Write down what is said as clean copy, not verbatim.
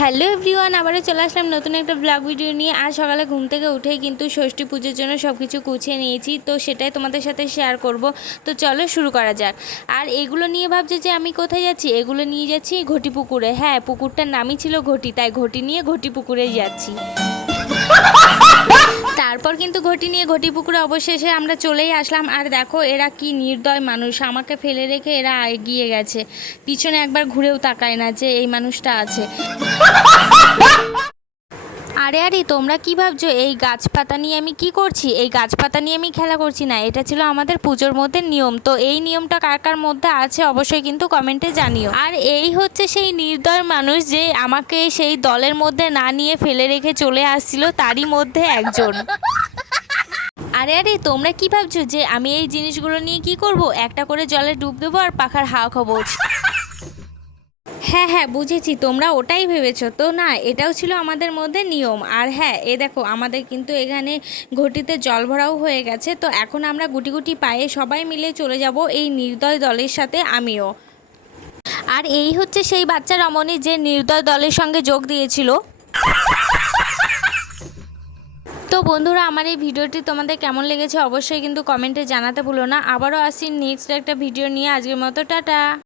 Hello everyone, আবারও চলে আসলাম নতুন একটা ব্লগ ভিডিও নিয়ে। আজ সকালে ঘুম থেকে উঠেই কিন্তু ষষ্ঠী পুজোর জন্য সব কিছু গুছিয়ে নিয়েছি, তো সেটাই তোমাদের সাথে শেয়ার করব। তো চলো শুরু করা যাক। আর এগুলো নিয়ে ভাবছো যে আমি কোথায় যাচ্ছি? এগুলো নিয়ে যাচ্ছি ঘটি পুকুরে। হ্যাঁ, পুকুরটার নামই ছিল ঘটি, তাই ঘটি নিয়ে ঘটি পুকুরে যাচ্ছি। তারপর কিন্তু ঘটি নিয়ে ঘটি পুকুরে অবশেষে আমরা চলেই আসলাম। আর দেখো এরা কি নির্দয় মানুষ, আমাকে ফেলে রেখে এরা এগিয়ে গেছে, পিছনে একবার ঘুরেও তাকায় না যে এই মানুষটা আছে। আরে আরে, তোমরা কি ভাবছো এই গাছপাতা নিয়ে আমি কি করছি? এই গাছপাতা নিয়ে আমি খেলা করছি না, এটা ছিল আমাদের পুজোর মধ্যে নিয়ম। তো এই নিয়মটা কার কার মধ্যে আছে অবশ্যই কিন্তু কমেন্টে জানিও। আর এই হচ্ছে সেই নির্দয় মানুষ যে আমাকে সেই দলের মধ্যে না নিয়ে ফেলে রেখে চলে আসছিল, তারই মধ্যে একজন। আরে আরে, তোমরা কি ভাবছো যে আমি এই জিনিসগুলো নিয়ে কি করব? একটা করে জলে ডুব দেবো আর পাখার হাওয়া খাবো। হ্যাঁ হ্যাঁ, বুঝেছি, তোমরা ওটাই ভেবেছো তো। না, এটাও ছিল আমাদের মধ্যে নিয়ম। আর হ্যাঁ, এ দেখো আমাদের কিন্তু এখানে ঘটিতে জল ভরাও হয়ে গেছে। তো এখন আমরা গুটি গুটি পায়ে সবাই মিলে চলে যাব এই নির্দয় দলের সাথে, আমিও। আর এই হচ্ছে সেই বাচ্চা রমণী যে নির্দয় দলের সঙ্গে যোগ দিয়েছিল। তো বন্ধুরা, আমার এই ভিডিওটি তোমাদের কেমন লেগেছে অবশ্যই কিন্তু কমেন্টে জানাতে ভুলো না। আবারও আসি নেক্সট একটা ভিডিও নিয়ে। আজকের মতো টাটা।